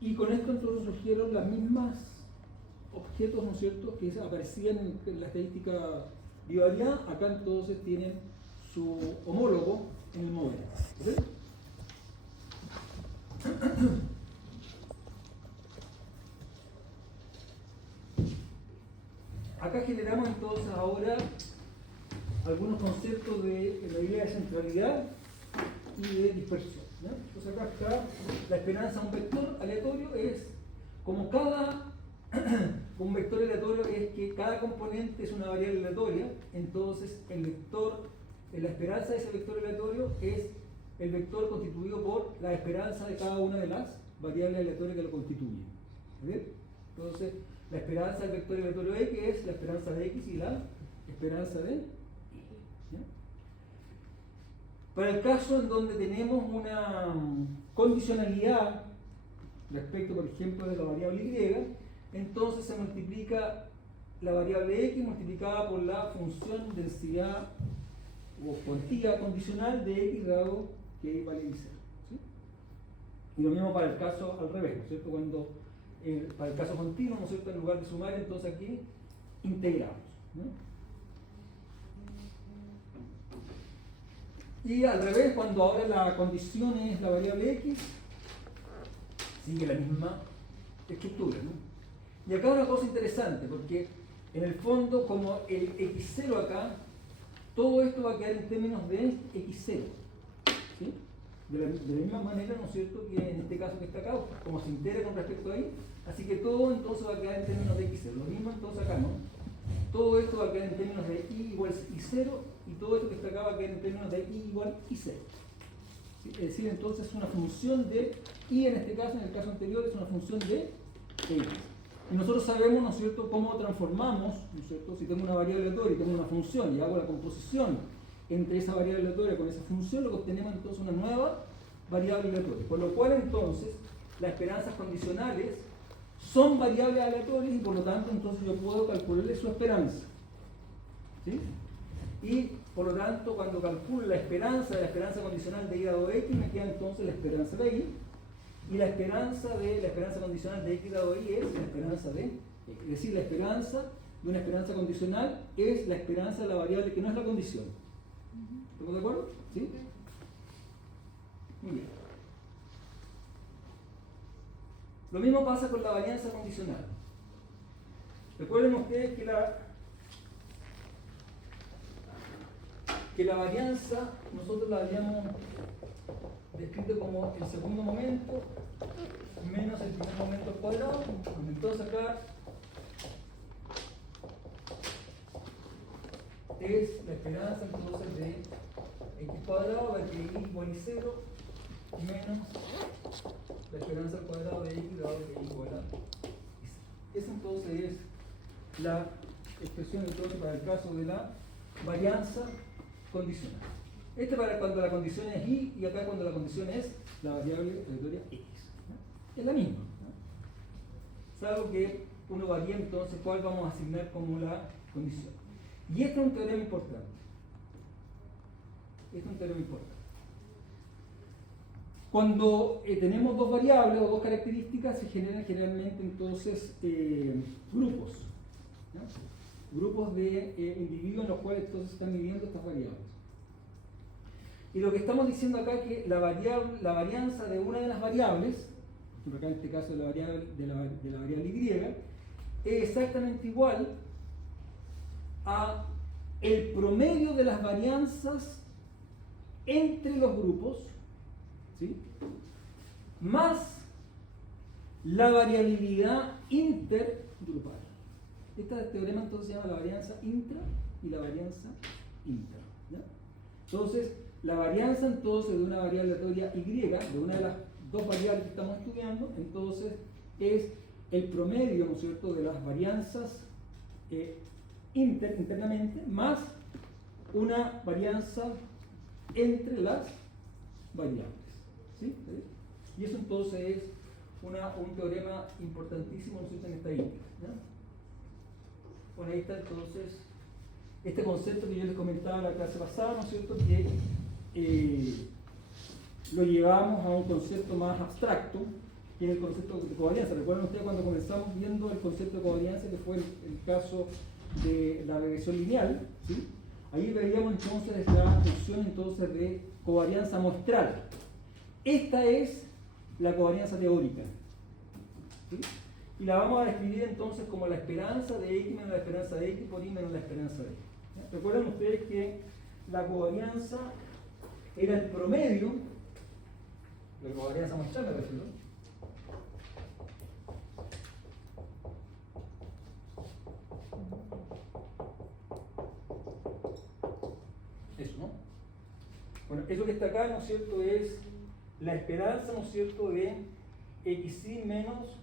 Y con esto entonces surgieron las mismas objetos, ¿no es cierto?, que aparecían en la estadística bivariada. Acá entonces tienen su homólogo en el modelo. ¿Okay? Acá generamos entonces ahora algunos conceptos de la idea de centralidad y de dispersión, ¿no? Entonces acá está la esperanza de un vector aleatorio, es como un vector aleatorio es que cada componente es una variable aleatoria. Entonces el vector, la esperanza de ese vector aleatorio es el vector constituido por la esperanza de cada una de las variables aleatorias que lo constituyen. ¿Bien? Entonces la esperanza del vector aleatorio X es la esperanza de X y la esperanza de Y. ¿Ya? Para el caso en donde tenemos una condicionalidad respecto, por ejemplo, de la variable Y, entonces se multiplica la variable X multiplicada por la función densidad o cuantía condicional de X dado que Y vale Y0. ¿Sí? Y lo mismo para el caso al revés, ¿no es cierto? Cuando para el caso continuo, ¿no es cierto?, en lugar de sumar, entonces aquí integramos, ¿no? Y al revés, cuando ahora la condición es la variable X, sigue la misma estructura, ¿no? Y acá una cosa interesante, porque en el fondo, como el X0 acá, todo esto va a quedar en términos de X0. ¿Sí? De la misma manera, ¿no es cierto?, que en este caso que está acá, como se integra con respecto a Y, así que todo entonces va a quedar en términos de X0. Lo mismo entonces acá, ¿no? Todo esto va a quedar en términos de Y igual Y0, y todo esto que está acá va a quedar en términos de Y igual Y0. ¿Sí? Es decir, entonces es una función de Y en este caso, en el caso anterior es una función de X. Y nosotros sabemos, ¿no es cierto?, cómo transformamos, ¿no es cierto?, si tengo una variable aleatoria y tengo una función y hago la composición entre esa variable aleatoria con esa función, lo que obtenemos entonces una nueva variable aleatoria. Por lo cual entonces las esperanzas condicionales son variables aleatorias y por lo tanto entonces yo puedo calcularle su esperanza. ¿Sí? Y por lo tanto cuando calculo la esperanza condicional de Y dado X, me queda entonces la esperanza de Y. Y la esperanza condicional de X dado Y es la esperanza de X. Es decir, la esperanza de una esperanza condicional es la esperanza de la variable que no es la condición. ¿Estamos de acuerdo? ¿Sí? Muy bien. Lo mismo pasa con la varianza condicional. Recuerden ustedes que la varianza nosotros la habíamos descrito como el segundo momento menos el primer momento al cuadrado. Entonces acá es la esperanza entonces de X cuadrado de que Y igual a 0 menos la esperanza al cuadrado de X dado que Y igual a 0. Esa entonces es la expresión entonces para el caso de la varianza condicional. Este para cuando la condición es Y y acá cuando la condición es la variable aleatoria X. ¿No? Es la misma, ¿no? Salvo que uno varía entonces cuál vamos a asignar como la condición. Y esto es un teorema importante. Cuando tenemos dos variables o dos características, se generan generalmente entonces grupos, ¿no? Grupos de individuos en los cuales entonces están viviendo estas variables. Y lo que estamos diciendo acá es que la varianza de una de las variables, por ejemplo acá en este caso de la variable Y, es exactamente igual a el promedio de las varianzas entre los grupos, ¿sí?, más la variabilidad intergrupal. Este teorema entonces se llama la varianza intra y la varianza intra, ¿ya? Entonces, la varianza entonces de una variable aleatoria Y, de una de las dos variables que estamos estudiando, entonces es el promedio, ¿no es cierto?, de las varianzas internamente más una varianza entre las variables. ¿Sí? Y eso entonces es un teorema importantísimo, ¿no es cierto?, en estadística, ¿no? Bueno, ahí está entonces este concepto que yo les comentaba en la clase pasada, ¿no es cierto?, que lo llevamos a un concepto más abstracto, que es el concepto de covarianza. ¿Recuerdan ustedes cuando comenzamos viendo el concepto de covarianza, que fue el caso de la regresión lineal? ¿Sí? Ahí veíamos entonces la función entonces de covarianza muestral. Esta es la covarianza teórica. ¿Sí? Y la vamos a describir entonces como la esperanza de X menos la esperanza de X por Y menos la esperanza de X. Recuerden ustedes que la covarianza era el promedio, la covarianza muestral me refiero, eso, ¿no? Bueno, eso que está acá, ¿no es cierto?, es la esperanza, ¿no es cierto?, de XY menos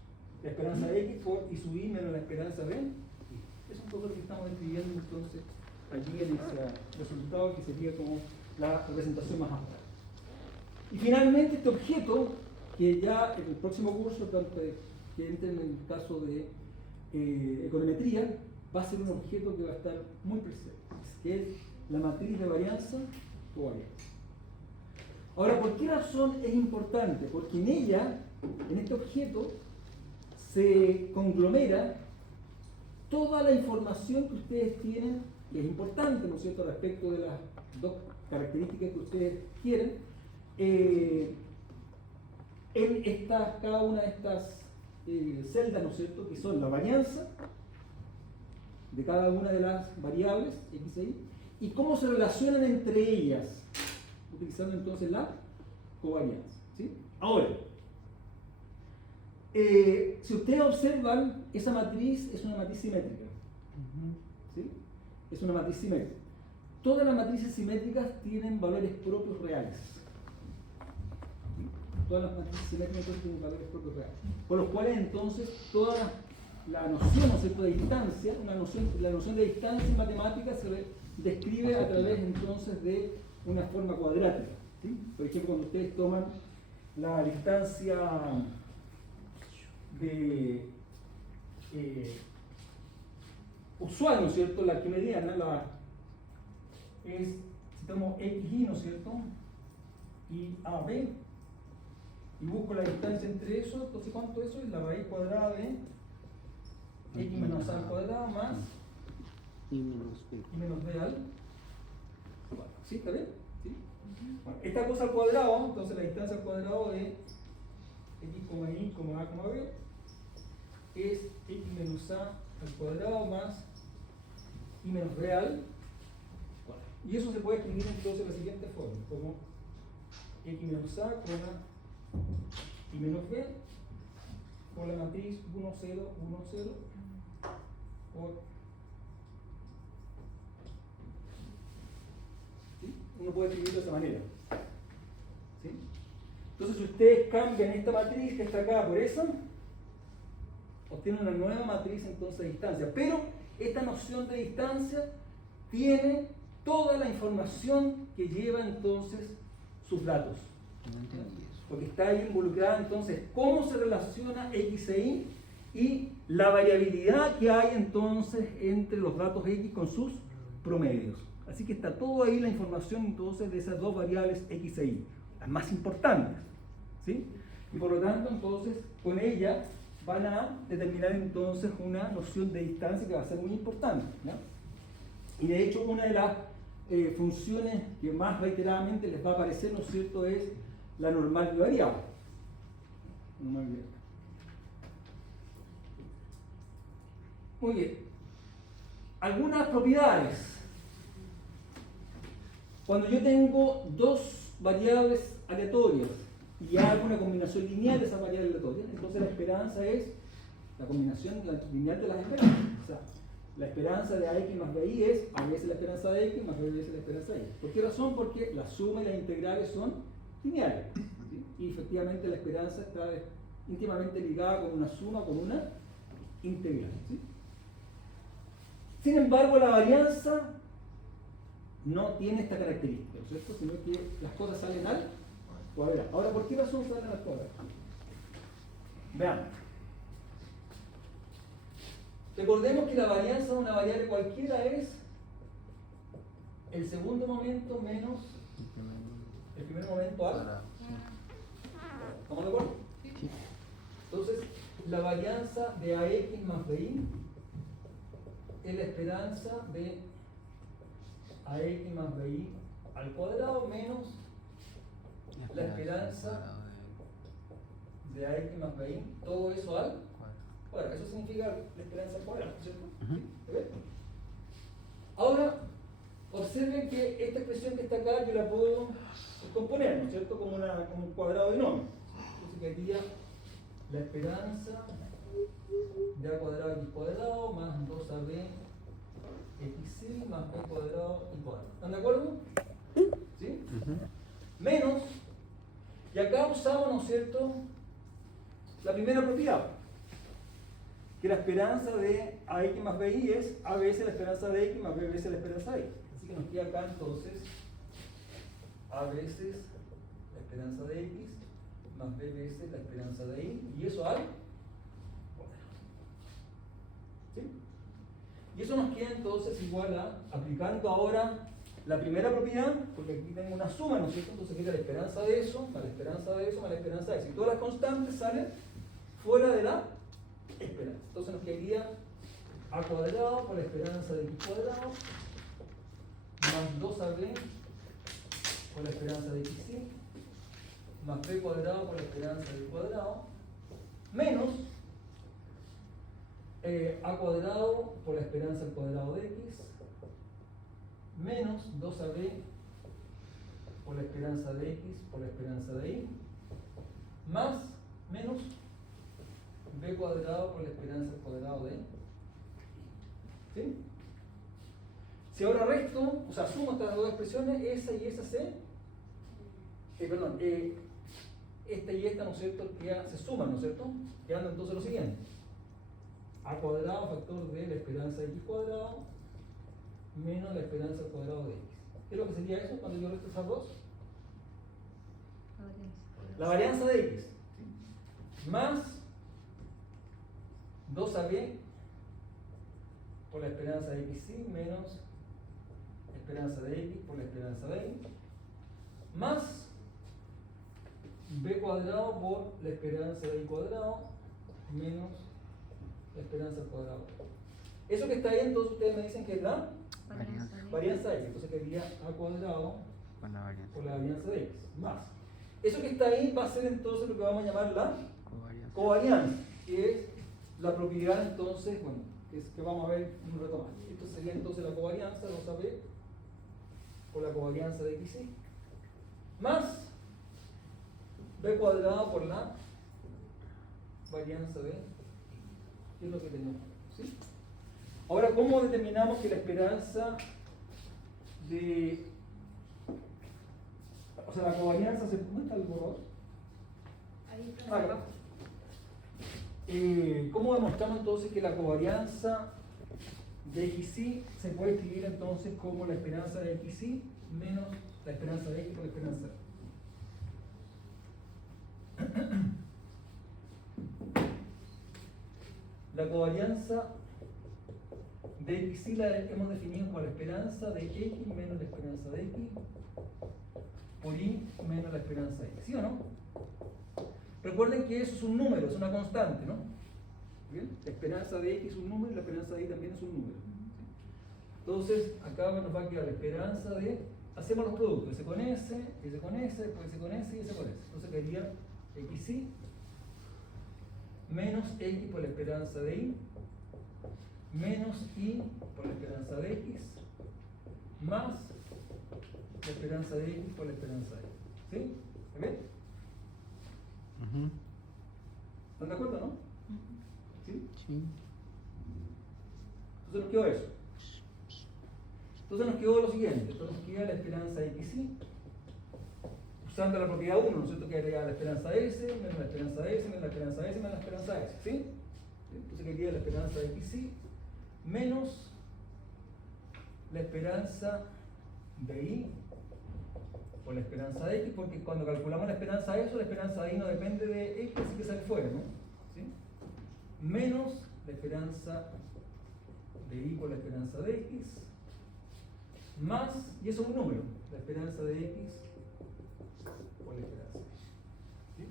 la esperanza de X por Y sub Y menos la esperanza de Y. Es un poco lo que estamos describiendo entonces allí en ese resultado, que sería como la representación más amplia. Y finalmente este objeto, que ya en el próximo curso, tanto que entre en el caso de econometría, va a ser un objeto que va a estar muy presente, que es la matriz de varianza covariante. Ahora, ¿por qué razón es importante? Porque en ella, en este objeto, se conglomera toda la información que ustedes tienen, que es importante, ¿no es cierto?, respecto de las dos características que ustedes quieren, en cada una de estas celdas, ¿no es cierto?, que son la varianza de cada una de las variables X e Y cómo se relacionan entre ellas, utilizando entonces la covarianza. ¿Sí? Ahora, si ustedes observan, esa matriz es una matriz simétrica. ¿Sí? Es una matriz simétrica. Todas las matrices simétricas tienen valores propios reales. ¿Sí? Todas las matrices simétricas tienen valores propios reales. Por los cuales entonces toda la noción, ¿no es cierto?, de distancia, la noción de distancia en matemáticas se describe a través entonces de una forma cuadrática. ¿Sí? Por ejemplo, cuando ustedes toman la distancia de usual, ¿no es cierto?, la arquimediana, es, si tomo XY, ¿no es cierto?, y AB, y busco la distancia entre eso, entonces ¿cuánto es eso? Es la raíz cuadrada de X menos A al cuadrado más Y menos B al cuadrado. ¿Sí? ¿Está bien? ¿Sí? Bueno, esta cosa al cuadrado, entonces la distancia al cuadrado de X, Y, A, B es X menos A al cuadrado más Y menos B al cuadrado. Y eso se puede escribir entonces de la siguiente forma, como X menos A, Y menos B, por la matriz 1, 0, 1, 0, por... ¿Sí? Uno puede escribirlo de esa manera. ¿Sí? Entonces, si ustedes cambian esta matriz que está acá por esa, obtienen una nueva matriz entonces de distancia. Pero esta noción de distancia tiene toda la información que lleva entonces sus datos. No entendí eso. Porque está ahí involucrada entonces cómo se relaciona X e Y y la variabilidad que hay entonces entre los datos X con sus promedios. Así que está todo ahí la información entonces de esas dos variables X e Y, las más importantes. ¿Sí? Y por lo tanto entonces con ella van a determinar entonces una noción de distancia que va a ser muy importante, ¿no? Y de hecho una de las funciones que más reiteradamente les va a aparecer, ¿no es cierto?, es la normal bivariable. Muy bien. Algunas propiedades. Cuando yo tengo dos variables aleatorias y hago una combinación lineal de esas variables aleatorias, entonces la esperanza es la combinación lineal de las esperanzas. O sea, la esperanza de AX más BI es a veces la esperanza de X más B veces la esperanza de Y. ¿Por qué razón? Porque la suma y las integrales son lineales. ¿Sí? Y efectivamente la esperanza está íntimamente ligada con una suma, con una integral. ¿Sí? Sin embargo, la varianza no tiene esta característica, ¿no es cierto?, sino que las cosas salen al cuadrado. Ahora, ¿por qué razón salen al cuadrado? Veamos. Recordemos que la varianza de una variable cualquiera es el segundo momento menos el primer momento al. ¿Estamos de acuerdo? Sí. la varianza de AX más BI es la esperanza de AX más BI al cuadrado menos la esperanza de AX más BI, todo eso al cuadrado. Eso significa la esperanza al cuadrado, ¿cierto? ¿Sí? Ahora, observen que esta expresión que está acá yo la puedo componer, ¿no es cierto? Como un cuadrado binomio. Entonces quedaría la esperanza de a cuadrado x cuadrado más 2ab xc más b cuadrado y cuadrado. ¿Están de acuerdo? ¿Sí? Menos, y acá usamos, ¿no es cierto?, la primera propiedad, que la esperanza de ax más bi es a veces la esperanza de x más b veces la esperanza de x. Así que nos queda acá entonces a veces la esperanza de x más b veces la esperanza de y, y eso al cuadrado. ¿Sí? Y eso nos queda entonces igual a, aplicando ahora la primera propiedad, porque aquí tengo una suma, ¿no es cierto? Entonces queda la esperanza de eso, más la esperanza de eso, más la esperanza de eso. Y todas las constantes salen fuera de la esperanza. Entonces nos quedaría a cuadrado por la esperanza de x cuadrado, más 2ab por la esperanza de xc, más b cuadrado por la esperanza de y cuadrado, menos a cuadrado por la esperanza al cuadrado de x, menos 2ab por la esperanza de x por la esperanza de y, más menos b cuadrado por la esperanza al cuadrado de y. ¿Sí? Si ahora resto, o sea, sumo estas dos expresiones, esa y esa esta y esta, ¿no es cierto?, se suman, ¿no es cierto?, quedando entonces lo siguiente: a cuadrado factor de la esperanza de x cuadrado menos la esperanza al cuadrado de x. ¿Qué es lo que sería eso cuando yo resto esas dos? La varianza de x, ¿sí?, más 2ab por la esperanza de xc menos la esperanza de x por la esperanza de y, más b cuadrado por la esperanza de y cuadrado menos la esperanza al cuadrado. Eso que está ahí, entonces ustedes me dicen que es la varianza de x. Entonces quedaría a cuadrado por la varianza de x, más. Eso que está ahí va a ser entonces lo que vamos a llamar la covarianza, que es la propiedad entonces, bueno, que vamos a ver en un rato más. Esto sería entonces la covarianza, vamos a ver, por la covarianza de xc, más b cuadrado por la varianza de y. ¿Qué es lo que tenemos? ¿Sí? Ahora, ¿cómo determinamos que la esperanza de... O sea, la covarianza se... ¿Dónde está el borrador? Ahí está. ¿Cómo demostramos entonces que la covarianza de xy se puede escribir entonces como la esperanza de xy menos la esperanza de x por la esperanza de la covarianza de xy la hemos definido como la esperanza de x menos la esperanza de x por y menos la esperanza de x, ¿sí o no? Recuerden que eso es un número, es una constante, ¿no? ¿Bien? La esperanza de x es un número y la esperanza de y también es un número. Entonces, acá nos va a quedar la esperanza de... Hacemos los productos, ese con ese, ese con ese, después ese con ese y ese con ese. Entonces quedaría xy menos x por la esperanza de y menos y por la esperanza de x más la esperanza de x por la esperanza de y. ¿Sí? ¿Está bien? ¿Están de acuerdo, no? ¿Sí? Sí. Entonces nos quedó eso. Entonces nos quedó lo siguiente. Entonces nos queda la esperanza de xy usando la propiedad 1, ¿no es cierto? Quedaría la esperanza de s menos la esperanza de s menos la esperanza de s menos la esperanza de s. ¿Sí? Entonces quedaría la esperanza de xy menos la esperanza de y por la esperanza de x, porque cuando calculamos la esperanza de eso, la esperanza de y no depende de x, así que sale fuera, ¿no? ¿Sí? Menos la esperanza de y por la esperanza de x, más, y eso es un número, la esperanza de x por la esperanza de y. ¿Sí?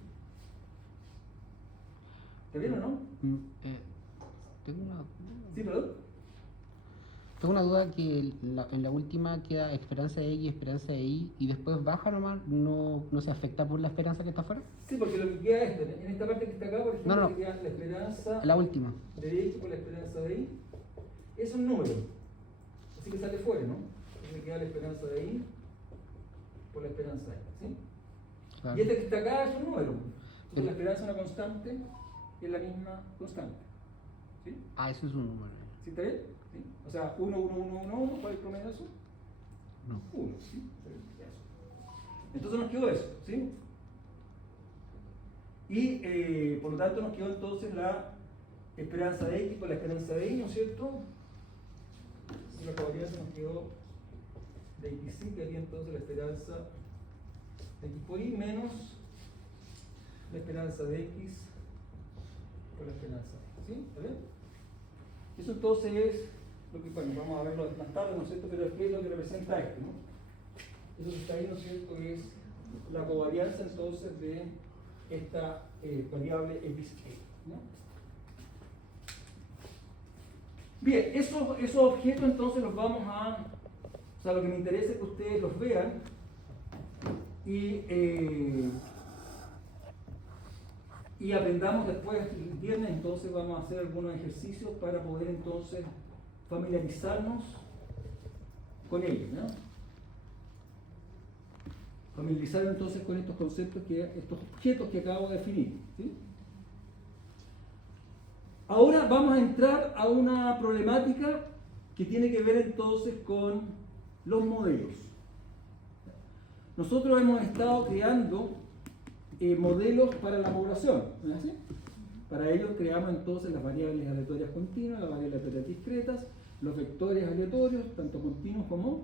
¿Está bien o no? Tengo una, ¿Sí, perdón? tengo una duda que en la última queda esperanza de X, esperanza de Y y después baja nomás, no se afecta por la esperanza que está afuera. Sí, porque lo que queda es, en esta parte que está acá, por ejemplo, No, no. que queda la esperanza La última. de X por la esperanza de Y, es un número. Así que sale fuera, ¿no? Entonces queda la esperanza de Y por la esperanza de Y, ¿sí? Claro. Y este que está acá es un número. Entonces Pero- la esperanza es una constante y es la misma constante. ¿Sí? Ah, eso es un número. ¿Sí está bien? ¿Sí? O sea, 1, 1, 1, 1, 1, ¿cuál es el promedio de eso? No. 1, ¿sí? Eso. Entonces nos quedó eso, ¿sí? Y por lo tanto nos quedó entonces la esperanza de X por la esperanza de Y, ¿no es cierto? Y la covarianza nos quedó de X, que haría entonces la esperanza de X por Y menos la esperanza de X por la esperanza de Y, ¿sí? ¿Está bien? Eso entonces es lo que, bueno, vamos a verlo más tarde, ¿no es cierto? Pero ¿qué es lo que representa esto, no? Eso que está ahí, ¿no es cierto? Es la covarianza entonces de esta variable X, ¿no? Bien, esos objetos entonces los vamos a, o sea, lo que me interesa es que ustedes los vean y aprendamos después, el viernes entonces vamos a hacer algunos ejercicios para poder entonces familiarizarnos con ellos, ¿no? Familiarizar entonces con estos conceptos, estos objetos que acabo de definir, ¿sí? Ahora vamos a entrar a una problemática que tiene que ver entonces con los modelos. Nosotros hemos estado creando modelos para la población, ¿no es así? Para ello creamos entonces las variables aleatorias continuas, las variables aleatorias discretas, los vectores aleatorios, tanto continuos como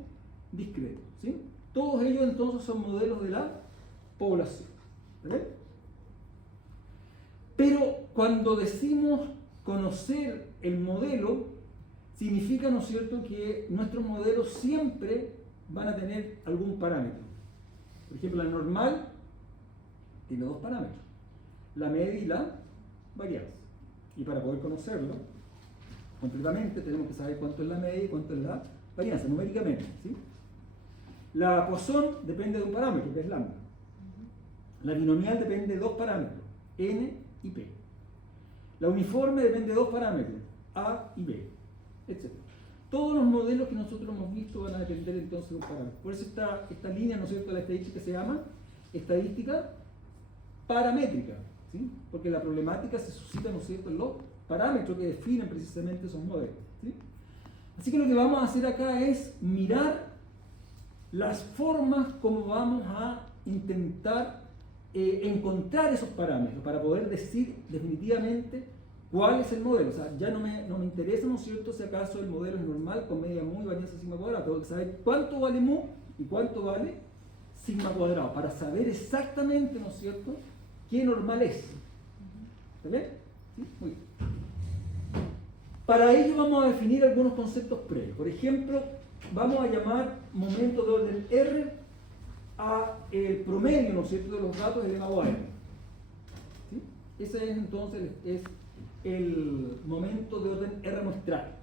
discretos, ¿sí? Todos ellos entonces son modelos de la población, ¿vale? Pero cuando decimos conocer el modelo, significa, ¿no es cierto?, que nuestros modelos siempre van a tener algún parámetro. Por ejemplo, la normal tiene dos parámetros, la media y la varianza. Y para poder conocerlo completamente tenemos que saber cuánto es la media y cuánto es la varianza, numéricamente, ¿sí? La Poisson depende de un parámetro, que es lambda. La binomial depende de dos parámetros, n y p. La uniforme depende de dos parámetros, a y b, etc. Todos los modelos que nosotros hemos visto van a depender entonces de un parámetro. Por eso esta línea, ¿no es cierto?, de la estadística se llama estadística paramétrica, ¿sí? Porque la problemática se suscita, ¿no es cierto?, en los parámetros que definen precisamente esos modelos, ¿sí? Así que lo que vamos a hacer acá es mirar las formas como vamos a intentar encontrar esos parámetros para poder decir definitivamente cuál es el modelo. O sea, ya no me interesa, ¿no es cierto?, si acaso el modelo es normal con media mu y varianza sigma cuadrada. Tengo que saber cuánto vale mu y cuánto vale sigma cuadrado para saber exactamente, ¿no es cierto?, qué normal es. ¿Está bien? ¿Sí? Muy bien. Para ello vamos a definir algunos conceptos previos. Por ejemplo, vamos a llamar momento de orden R a el promedio, ¿no es cierto?, de los datos elevado a n. ¿Sí? Ese es entonces el momento de orden R muestral.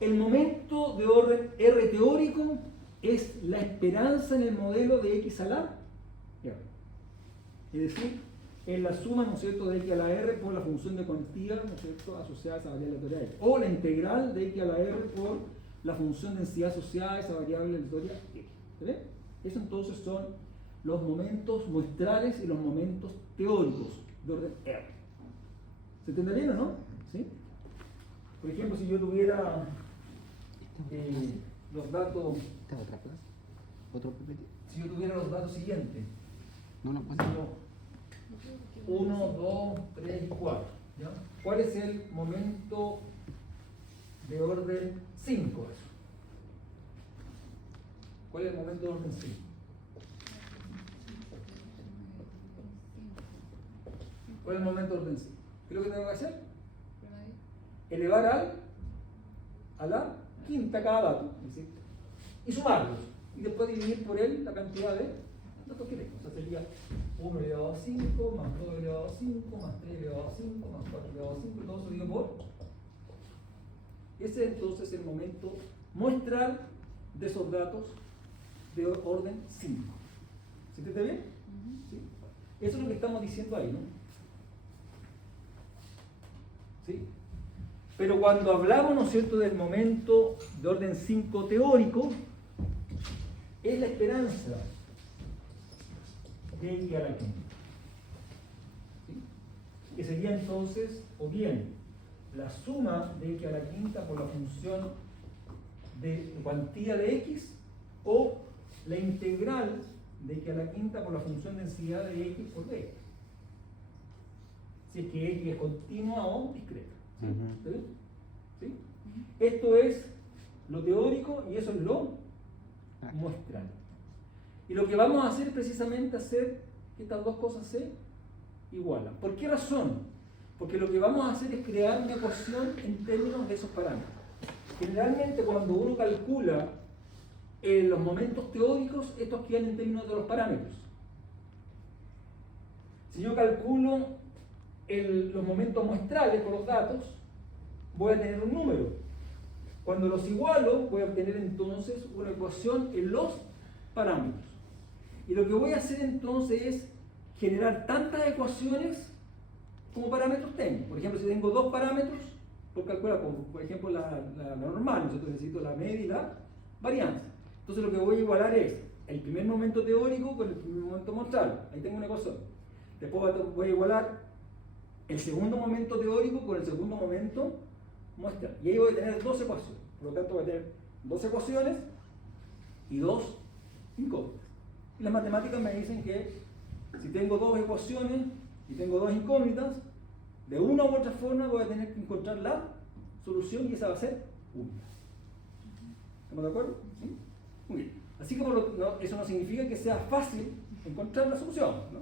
El momento de orden R teórico es la esperanza en el modelo de x a la R. Es decir, es la suma, ¿no es cierto?, de x a la R por la función de cuantía, ¿no es cierto?, asociada a esa variable aleatoria x. O la integral de x a la R por la función de densidad asociada a esa variable aleatoria x. ¿Vale? Eso entonces son los momentos muestrales y los momentos teóricos de orden R. ¿Se entiende bien o no? ¿Sí? Por ejemplo, si yo tuviera los datos, ¿Esta es otra clase? ¿Otro PPT? si yo tuviera los datos siguientes, No, pues. 1, 2, 3 y 4, ¿ya? ¿Cuál es el momento de orden 5? ¿Cuál es el momento de orden 5? ¿Cuál es el momento de orden 5? ¿Qué es lo que tengo que hacer? Elevar a la quinta cada dato, ¿sí?, y sumarlos. Y después dividir por él la cantidad de datos que tengo. O sea, sería 1 elevado a 5, más 2 elevado a 5, más 3 elevado a 5, más 4 elevado a 5, y todo eso dividido por. Ese es entonces el momento muestral de esos datos de orden 5. ¿Se entiende bien? ¿Sí? Eso es lo que estamos diciendo ahí, ¿no? ¿Sí? Pero cuando hablamos, ¿no es cierto?, del momento de orden 5 teórico, es la esperanza de y a la quinta. ¿Sí? Que sería entonces, o bien, la suma de x a la quinta por la función de cuantía de x, o la integral de x a la quinta por la función densidad de x por b. Si es que x es continua o discreta. ¿Sí? ¿Está bien? ¿Sí? Esto es lo teórico y eso es lo muestral. Y lo que vamos a hacer es precisamente hacer que estas dos cosas se igualan. ¿Por qué razón? Porque lo que vamos a hacer es crear una ecuación en términos de esos parámetros. Generalmente cuando uno calcula los momentos teóricos, estos quedan en términos de los parámetros. Si yo calculo los momentos muestrales con los datos, voy a tener un número. Cuando los igualo, voy a obtener entonces una ecuación en los parámetros. Y lo que voy a hacer entonces es generar tantas ecuaciones como parámetros tengo. Por ejemplo, si tengo dos parámetros, por calcular, por ejemplo, la normal, ¿no? Necesito la media y la varianza. Entonces lo que voy a igualar es el primer momento teórico con el primer momento muestral. Ahí tengo una ecuación. Después voy a igualar el segundo momento teórico con el segundo momento muestral. Y ahí voy a tener dos ecuaciones. Por lo tanto voy a tener dos ecuaciones y dos incógnitas. Y las matemáticas me dicen que si tengo dos ecuaciones y tengo dos incógnitas, de una u otra forma voy a tener que encontrar la solución y esa va a ser única. ¿Estamos de acuerdo? ¿Sí? Muy bien. Así que eso no significa que sea fácil encontrar la solución, ¿no?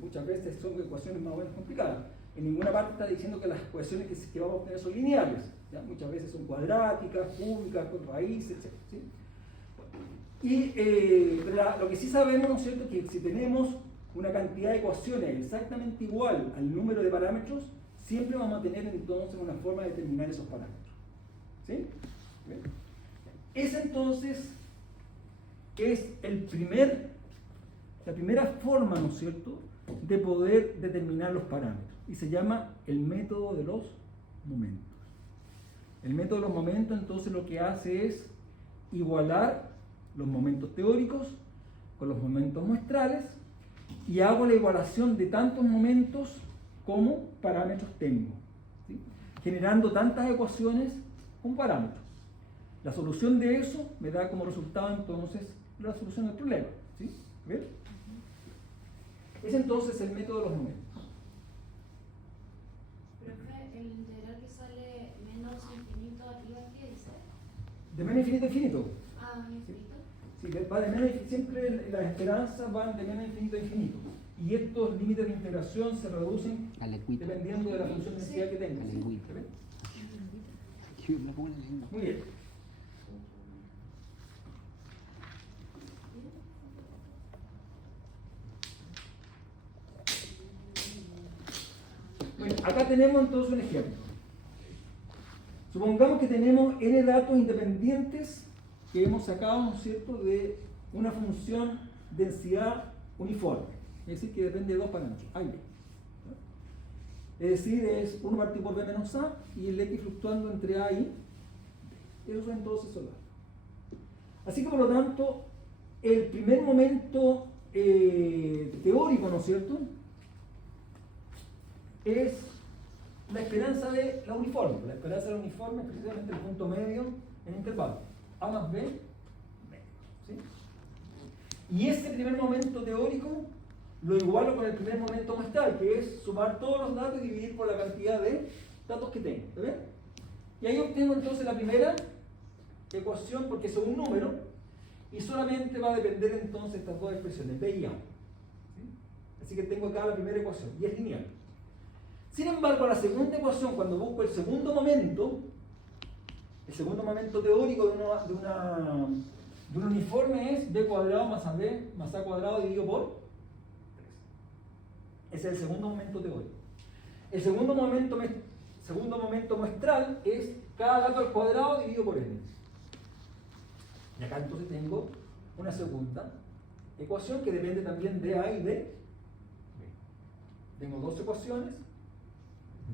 Muchas veces son ecuaciones más o menos complicadas. En ninguna parte está diciendo que las ecuaciones que vamos a obtener son lineales. ¿Ya? Muchas veces son cuadráticas, cúbicas, con raíces, etc. ¿Sí? Pero lo que sí sabemos, ¿no es cierto?, que si tenemos una cantidad de ecuaciones exactamente igual al número de parámetros, siempre vamos a tener entonces una forma de determinar esos parámetros. ¿Sí? ¿Bien? Ese entonces es la primera forma, ¿no es cierto?, de poder determinar los parámetros. Y se llama el método de los momentos. El método de los momentos entonces lo que hace es igualar los momentos teóricos con los momentos muestrales y hago la igualación de tantos momentos como parámetros tengo, ¿sí? Generando tantas ecuaciones con parámetros. La solución de eso me da como resultado entonces la solución del problema. ¿Sí? ¿Ven? Es entonces el método de los momentos. Profe, el integral que sale menos infinito arriba, ¿qué dice? De menos infinito a infinito. Ah, infinito. Sí, va de menos, siempre las esperanzas van de menos infinito a infinito. Y estos límites de integración se reducen dependiendo de la función de densidad que tengan. ¿Sí? Muy bien. Bueno, acá tenemos entonces un ejemplo. Supongamos que tenemos n datos independientes que hemos sacado, ¿no es cierto?, de una función densidad uniforme. Es decir, que depende de dos parámetros, A y B. Es decir, es 1 partido por B menos A y el X fluctuando entre A y B. Esos entonces son datos. Así que por lo tanto, el primer momento teórico, ¿no es cierto?, es la esperanza de la uniforme. La esperanza de la uniforme es precisamente el punto medio en intervalo. A más B, B. ¿Sí? Y ese primer momento teórico lo igualo con el primer momento muestral, que es sumar todos los datos y dividir por la cantidad de datos que tengo. ¿Está bien? Y ahí obtengo entonces la primera ecuación, porque es un número, y solamente va a depender entonces de estas dos expresiones, B y A. ¿Sí? Así que tengo acá la primera ecuación, y es lineal. Sin embargo, la segunda ecuación, cuando busco el segundo momento teórico de un uniforme es b cuadrado más ab más a cuadrado dividido por 3. Ese es el segundo momento teórico. El segundo momento muestral es cada dato al cuadrado dividido por n. Y acá entonces tengo una segunda ecuación que depende también de A y de B. Tengo dos ecuaciones,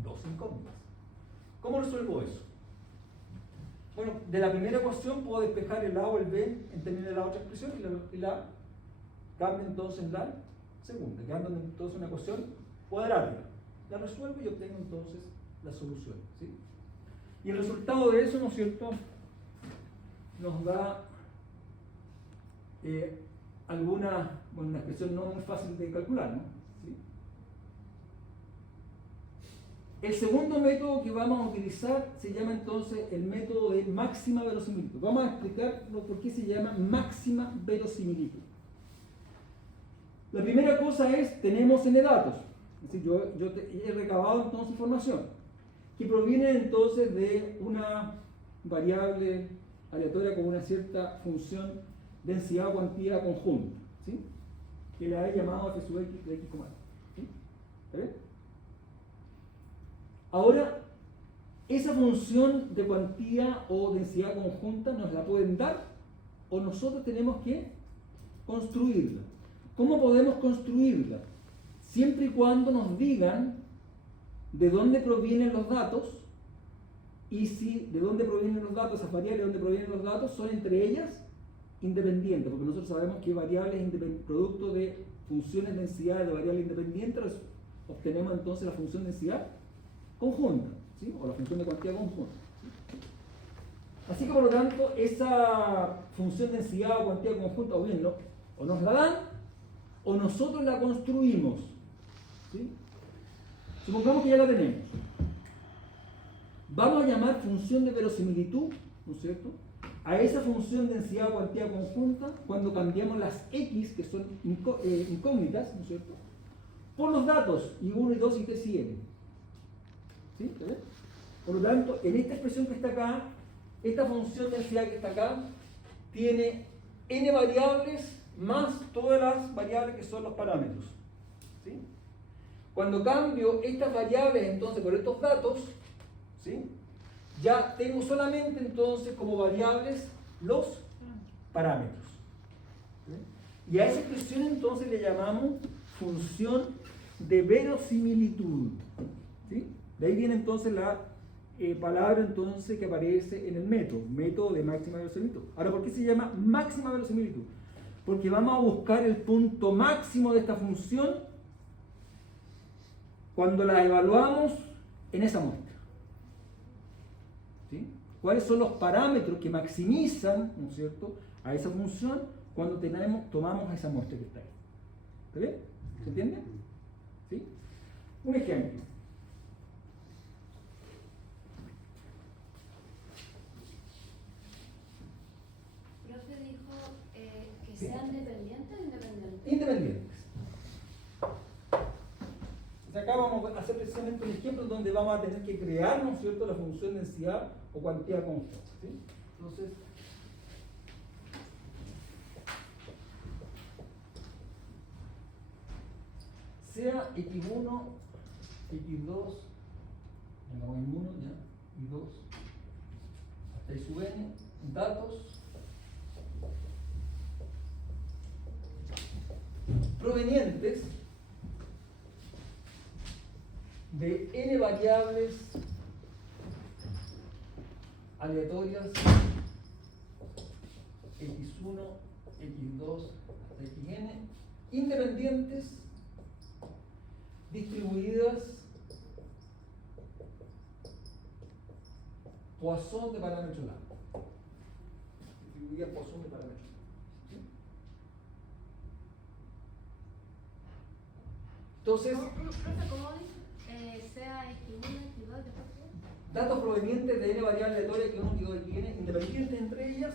dos incógnitas. ¿Cómo resuelvo eso? Bueno, de la primera ecuación puedo despejar el A o el B en términos de la otra expresión y la cambio entonces en la segunda, quedando entonces una ecuación cuadrática. La resuelvo y obtengo entonces la solución, ¿sí? Y el resultado de eso, ¿no es cierto?, nos da una expresión no muy fácil de calcular, ¿no? ¿Sí? El segundo método que vamos a utilizar se llama entonces el método de máxima verosimilitud. Vamos a explicar por qué se llama máxima verosimilitud. La primera cosa es, tenemos n datos. Es decir, yo he recabado entonces información que proviene entonces de una variable aleatoria con una cierta función densidad o cuantía conjunta, ¿sí?, que la he llamado f sub x de x, ¿sí? ¿Está bien? Ahora, esa función de cuantía o densidad conjunta nos la pueden dar o nosotros tenemos que construirla. ¿Cómo podemos construirla? Siempre y cuando nos digan de dónde provienen los datos y si de dónde provienen los datos, esas variables de dónde provienen los datos son entre ellas independientes, porque nosotros sabemos que variables producto de funciones de densidad de variables independientes obtenemos entonces la función de densidad conjunta, ¿sí?, o la función de cuantía conjunta. Así que por lo tanto esa función de densidad o cuantía conjunta o bien o nos la dan o nosotros la construimos, ¿sí? Supongamos que ya la tenemos. Vamos a llamar función de verosimilitud, ¿no es cierto?, a esa función de densidad o cuantía conjunta cuando cambiamos las x, que son incógnitas, ¿no es cierto?, por los datos i1, i2, i3 y n. ¿Sí? Por lo tanto, en esta expresión que está acá, esta función de densidad que está acá, tiene n variables más todas las variables que son los parámetros. ¿Sí? Cuando cambio estas variables entonces por estos datos, ¿sí?, ya tengo solamente entonces como variables los parámetros. ¿Sí? Y a esa expresión entonces le llamamos función de verosimilitud. ¿Sí? De ahí viene entonces la palabra entonces que aparece en el método de máxima verosimilitud. Ahora, ¿por qué se llama máxima verosimilitud? Porque vamos a buscar el punto máximo de esta función cuando la evaluamos en esa muestra. ¿Sí? ¿Cuáles son los parámetros que maximizan, ¿no es cierto?, a esa función cuando tomamos esa muestra que está ahí? ¿Está bien? ¿Se entiende? ¿Sí? Un ejemplo. Profe dijo que sean dependientes o independientes. Independientes. Acá vamos a hacer precisamente un ejemplo donde vamos a tener que crear, ¿no es cierto?, la función de densidad o cuantía conjunta. ¿Sí? Entonces, sea x1, x2, x1, ya, y 2, hasta y sub n, datos provenientes de n variables aleatorias x1, x2 hasta xn, independientes, distribuidas Poisson de parámetro largo. Distribuidas Poisson de parámetro largo. ¿Sí? Entonces, ¿Cómo dice? Sea x1, x2, después datos provenientes de n variables aleatorias que 1, x2 y n, independientes entre ellas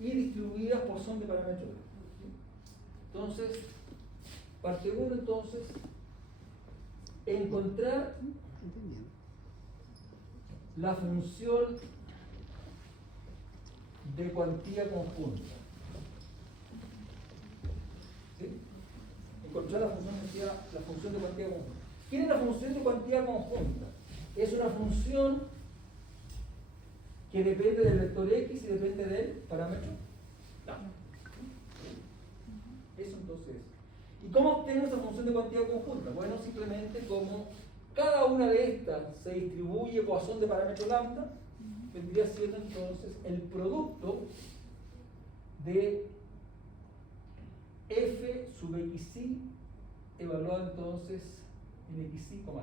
y distribuidas Poisson de parámetro largo. ¿Sí? Entonces, parte 1 entonces, encontrar la función de cuantía conjunta. aprovechar la función de cuantía conjunta. ¿Quién es la función de cuantía conjunta? Es una función que depende del vector X y depende del parámetro lambda. Eso entonces. ¿Y cómo obtengo esa función de cuantía conjunta? Bueno, simplemente como cada una de estas se distribuye Poisson de parámetro lambda, vendría siendo entonces el producto de f sub xi evaluado entonces en xi, con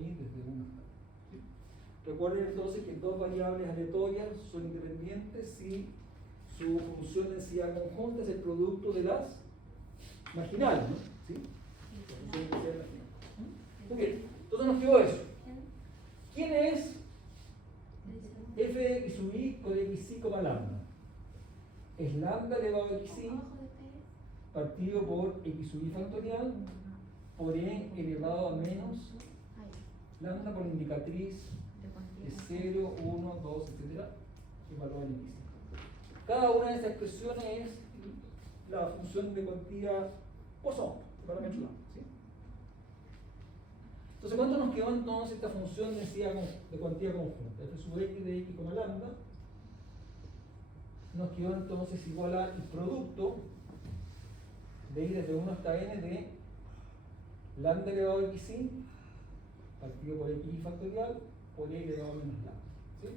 i desde 1 hasta. Recuerden entonces que dos variables aleatorias son independientes si su función de densidad conjunta es el producto de las marginales, ¿no? ¿Sí? Función de densidad marginal. Muy bien, entonces nos quedó eso. ¿Quién es f de x sub i con xi, lambda? Es lambda elevado a xi partido por x sub i factorial por e elevado a menos lambda por la indicatriz de 0, 1, 2, etc. evaluada en x. Cada una de esas expresiones es la función de cuantía Poisson, de parámetro lambda. ¿Sí? Entonces, ¿cuánto nos quedó entonces esta función de densidad de cuantía conjunta? f sub x de x, lambda nos quedó entonces igual al producto de i desde 1 hasta n de lambda elevado a xi partido por xi factorial por e elevado a menos lambda. ¿Sí?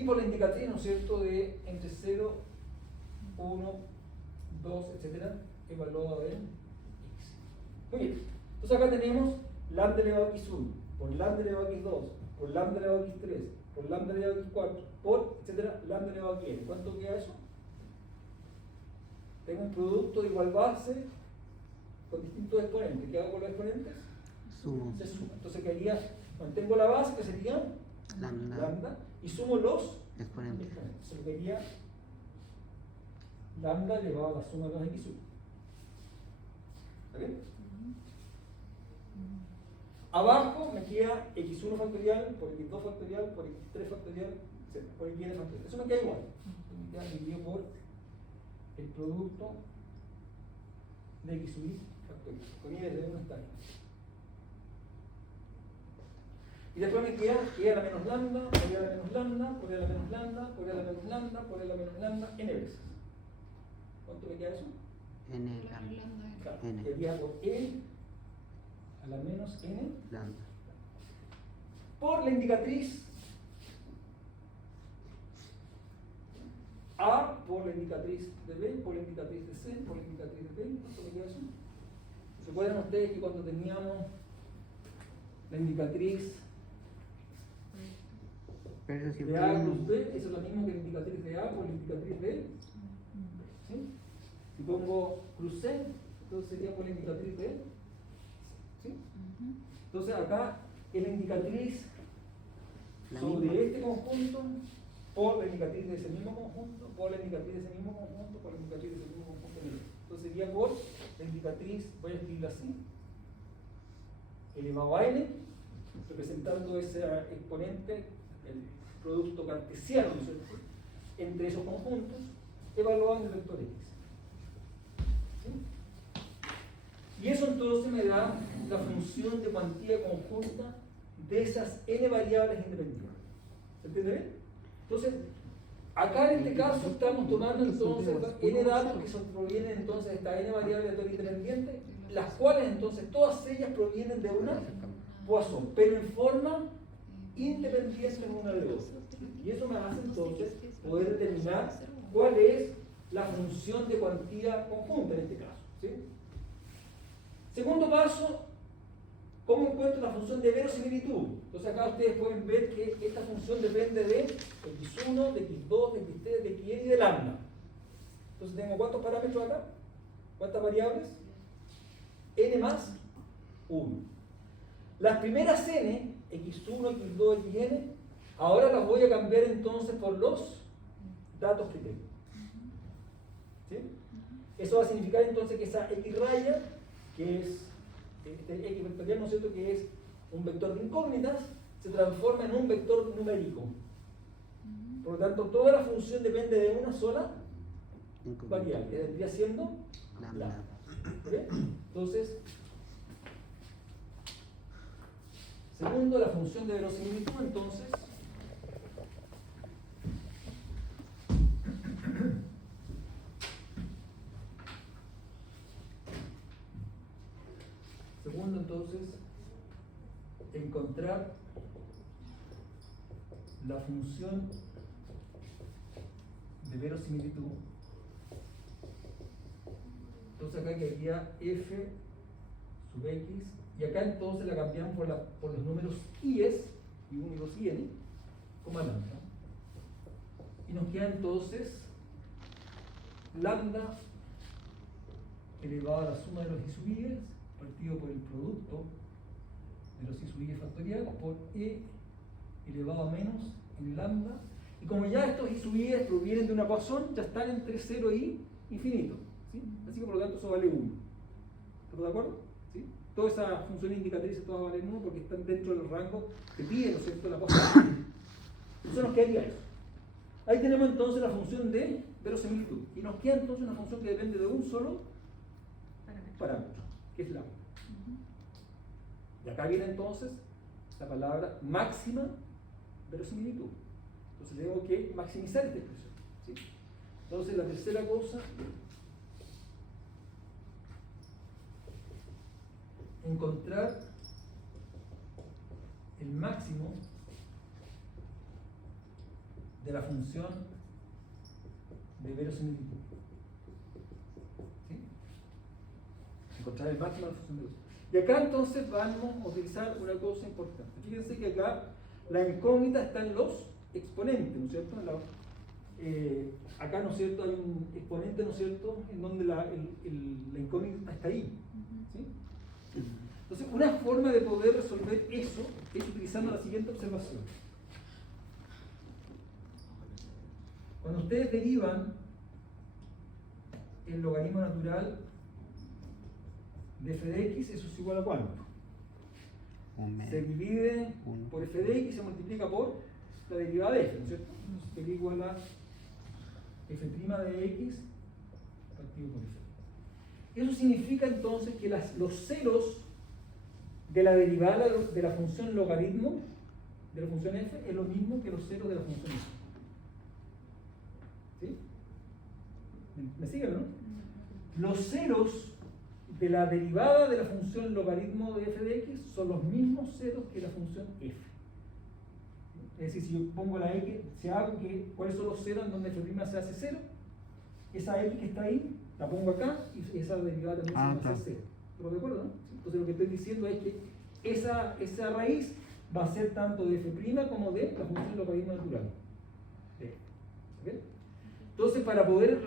Y por la indicatriz, ¿no es cierto?, de entre 0, 1, 2, etc., evaluada en x. Muy bien. Entonces acá tenemos lambda elevado a x1 por lambda elevado a x2 por lambda elevado a x3 por lambda elevado a x4 por, etc., lambda elevado a x. ¿Cuánto queda eso? Tengo un producto de igual base con distintos exponentes. ¿Qué hago con los exponentes? Sumo. Se suma. Entonces quedaría, mantengo la base que sería lambda y sumo los exponentes. Entonces lo quedaría lambda elevado a la suma de los x1. ¿Está bien? Abajo me queda x1 factorial por x2 factorial por x3 factorial, etc. Por xn factorial. Eso me queda igual. Me queda dividido por el producto de x sub i factorial. Con i desde 1 hasta n. Y después me queda la menos lambda, por la menos lambda, por la menos lambda, por la menos lambda, por la menos lambda, n veces. ¿Cuánto me queda eso? N lambda. Claro, N. quedaría por e a la menos n Lambda. por la indicatriz A por la indicatriz de B, por la indicatriz de C, por la indicatriz de B. ¿Cuánto me queda eso? ¿Recuerdan ustedes que cuando teníamos la indicatriz Pero eso de siempre A plus B, eso es lo mismo que la indicatriz de A por la indicatriz de B? ¿Sí? Si pongo cruz C, entonces sería por la indicatriz de E. ¿Sí? Entonces acá es la indicatriz sobre este conjunto por la indicatriz de ese mismo conjunto, por la indicatriz de ese mismo conjunto, por la indicatriz de ese mismo conjunto. Entonces sería por la indicatriz, voy a escribirla así, elevado a n, representando ese exponente, el producto cartesiano, ¿no es cierto?, entre esos conjuntos, evaluado en el vector x. ¿Sí? Y eso entonces me da la función de cuantía conjunta de esas n variables independientes. ¿Se entiende bien? Entonces, acá en este caso estamos tomando entonces n datos que provienen entonces de esta n variable aleatoria independiente, las cuales entonces todas ellas provienen de una Poisson, pero en forma independiente una de otra. Y eso me hace entonces poder determinar cuál es la función de cuantía conjunta en este caso. ¿Sí? Segundo paso, ¿cómo encuentro la función de verosimilitud? Entonces acá ustedes pueden ver que esta función depende de x1, de x2, de x3, de xn y de lambda. Entonces tengo ¿cuántos parámetros acá? ¿Cuántas variables? N más 1. Las primeras n, x1, x2, xn, ahora las voy a cambiar entonces por los datos que tengo. ¿Sí? Eso va a significar entonces que esa x raya, que es este x vectorial, ¿no es cierto?, que es un vector de incógnitas, se transforma en un vector numérico. Por lo tanto, toda la función depende de una sola variable, que vendría siendo Lambda. ¿Ve? Entonces, segundo, la función de verosimilitud, entonces, segundo, entonces, encontrar la función de verosimilitud. Entonces acá quedaría f sub x, y acá entonces la cambiamos por los números i's, y 1 y 2 y n, como lambda. Y nos queda entonces lambda elevado a la suma de los i sub i's, partido por el producto de los i sub i factorial, por e elevado a menos en lambda. Y como ya estos i sub i provienen de una ecuación, ya están entre 0 y infinito, ¿sí? Así que por lo tanto eso vale 1. ¿Estamos de acuerdo? ¿Sí? Todas esas funciones indicatrices todas valen 1 porque están dentro del rango que pide, ¿no es cierto?, la ecuación. Entonces nos quedaría eso. Ahí tenemos entonces la función de verosimilitud. Y nos queda entonces una función que depende de un solo parámetro, que es lambda. Y acá viene entonces la palabra máxima verosimilitud. Entonces tengo que maximizar esta expresión, ¿sí? Entonces la tercera cosa, encontrar el máximo de la función de verosimilitud, ¿sí? Encontrar el máximo de la función de verosimilitud. Y acá entonces vamos a utilizar una cosa importante. Fíjense que acá la incógnita está en los exponentes, ¿no es cierto? Acá, ¿no es cierto?, hay un exponente, ¿no es cierto?, en donde la incógnita está ahí, ¿sí? Entonces, una forma de poder resolver eso es utilizando la siguiente observación. Cuando ustedes derivan el logaritmo natural de f de x, eso es igual a ¿cuánto? Se divide por f de x y se multiplica por la derivada de f, ¿no es cierto? Entonces sería igual a f' de x partido por f. Eso significa entonces que los ceros de la derivada de la función logaritmo de la función f es lo mismo que los ceros de la función f. ¿Sí? ¿Me siguen, no? Los ceros de la derivada de la función logaritmo de f de x son los mismos ceros que la función f. Es decir, si yo pongo la x, si hago que cuáles son los ceros en donde f' se hace 0, esa x que está ahí, la pongo acá y esa derivada también se va a hacer 0. ¿Estamos de acuerdo, no? Entonces lo que estoy diciendo es que esa raíz va a ser tanto de f' como de la función logaritmo natural. ¿Okay? Entonces, para poder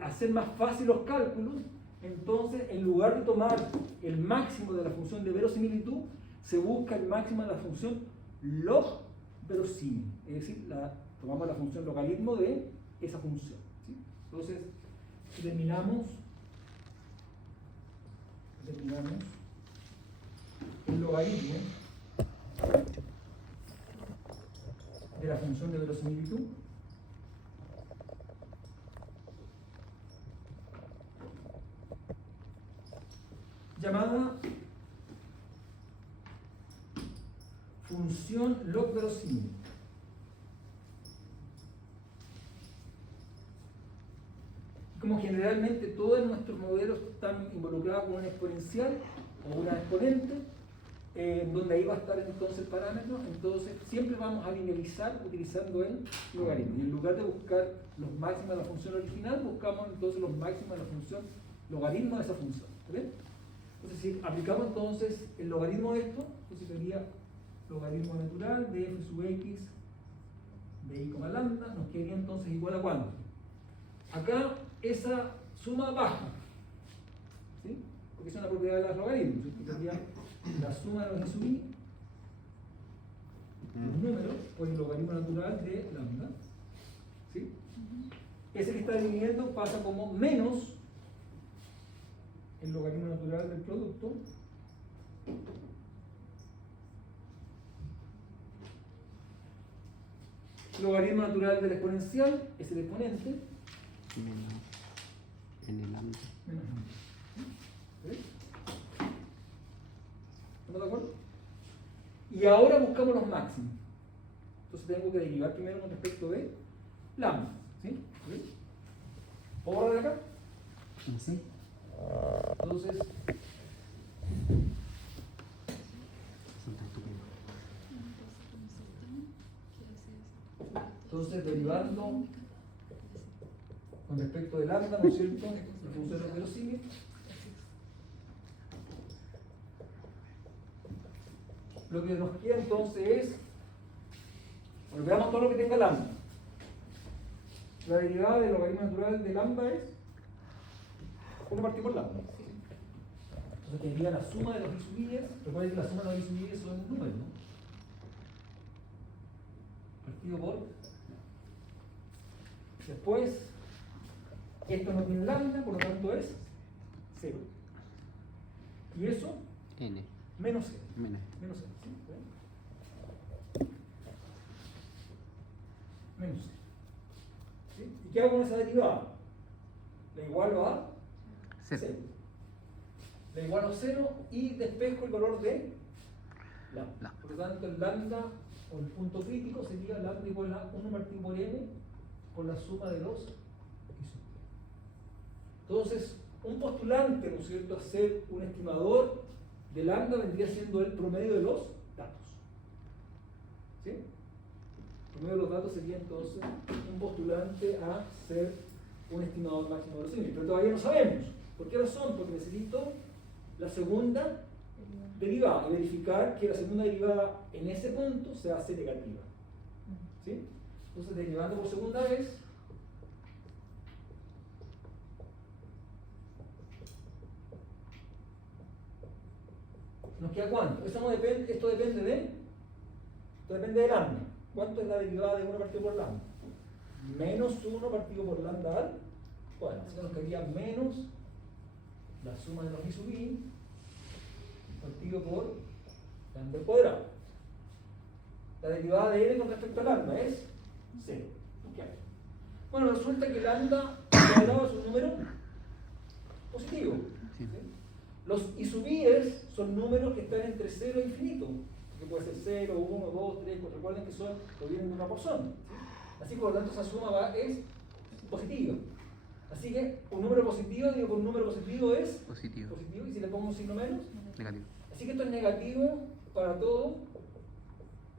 hacer más fácil los cálculos, entonces en lugar de tomar el máximo de la función de verosimilitud, se busca el máximo de la función log verosímil, es decir, tomamos la función logaritmo de esa función, ¿sí? Entonces, determinamos el logaritmo de la función de verosimilitud llamada función log verosímil. Como generalmente todos nuestros modelos están involucrados con una exponencial o una exponente, donde ahí va a estar entonces el parámetro, entonces siempre vamos a linearizar utilizando el logaritmo. Y en lugar de buscar los máximos de la función original, buscamos entonces los máximos de la función logaritmo de esa función. ¿Ven? Entonces, si aplicamos entonces el logaritmo de esto, entonces sería logaritmo natural de f sub x de i, lambda, nos quedaría entonces igual a ¿cuánto? Acá esa suma baja, ¿sí? Porque es una propiedad de los logaritmos, ¿sí? Sería la suma de los i sub i, los números, por el logaritmo natural de lambda, ¿sí? Ese que está dividiendo pasa como menos el logaritmo natural del producto logaritmo natural del exponencial es el exponente En el lambda. Menos lambda. ¿Sí? ¿Estamos de acuerdo? Y ahora buscamos los máximos. Entonces tengo que derivar primero con respecto de lambda. ¿Sí? ¿Sí? ¿Puedo borrar de acá? Sí. Entonces, derivando con respecto de lambda, ¿no es cierto? La función es verosímil. Lo que nos queda entonces es, bueno, veamos todo lo que tenga lambda. La derivada del logaritmo natural de lambda es 1 partido por lambda. Entonces que deriva la suma de los i sub i. Recuerden que la suma de los i sub i son números, ¿no? Partido por. Después, esto no tiene lambda, por lo tanto es 0. Y eso, N. menos 0. Menos. Menos 0. ¿Sí? Menos 0. ¿Sí? ¿Y qué hago con esa derivada? La igualo a 0. La igualo a 0 y despejo el valor de lambda. Por lo tanto, el lambda o el punto crítico sería lambda igual a 1 partido por n por la suma de los i sub i. Entonces, un postulante, ¿no es cierto?, a ser un estimador de lambda vendría siendo el promedio de los datos. ¿Sí? El promedio de los datos sería entonces un postulante a ser un estimador máximo verosímil. Pero todavía no sabemos. ¿Por qué razón? Porque necesito la segunda derivada y verificar que la segunda derivada en ese punto se hace negativa. ¿Sí? Entonces, derivando por segunda vez, ¿nos queda cuánto? Esto depende de lambda. ¿Cuánto es la derivada de 1 partido por lambda? Menos 1 partido por lambda al cuadrado. Así que nos quedaría menos la suma de los i sub i partido por lambda al cuadrado. La derivada de n con respecto a lambda es 0. ¿Qué? Bueno, resulta que lambda al cuadrado es un número positivo. Sí. ¿Sí? Los i sub i son números que están entre 0 e infinito, que puede ser 0, 1, 2, 3, 4. Recuerden que provienen de una porción. ¿Sí? Así que por lo tanto esa suma es positiva. Así que un número positivo, digo que un número positivo es Positivo. y si le pongo un signo menos, Negativo. así que esto es negativo para todo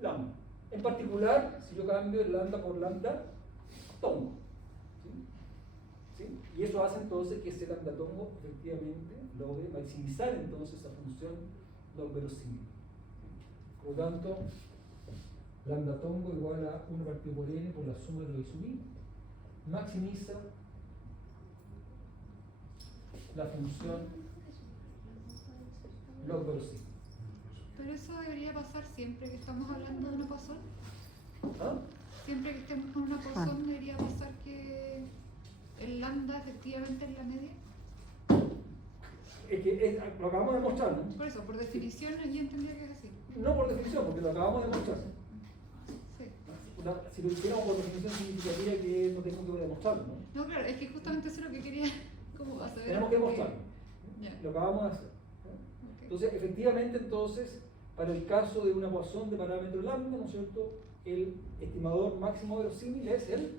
lambda. En particular, si yo cambio el lambda por lambda tongo. ¿Sí? ¿Sí? Y eso hace entonces que ese lambda tongo efectivamente logre maximizar entonces esa función log verosímil. Por lo tanto, lambda tongo igual a 1 partido por n por la suma de los i sub i maximiza la función log verosímil. Pero eso debería pasar siempre que estamos hablando de una Poisson. ¿Ah? Siempre que estemos con una Poisson debería pasar que el lambda efectivamente es la media. Lo acabamos de mostrar, ¿no? Por eso, por definición yo entendía que es así. No por definición, porque lo acabamos de mostrar. Sí. Si lo hiciéramos por definición significaría que no tengo que demostrarlo, ¿no? No, claro, es que justamente eso es lo que quería como saber. Tenemos que demostrarlo. Ya. Lo acabamos de hacer. Ok. Entonces, efectivamente, para el caso de una Poisson de parámetro lambda, ¿no es cierto?, el estimador máximo verosímil es el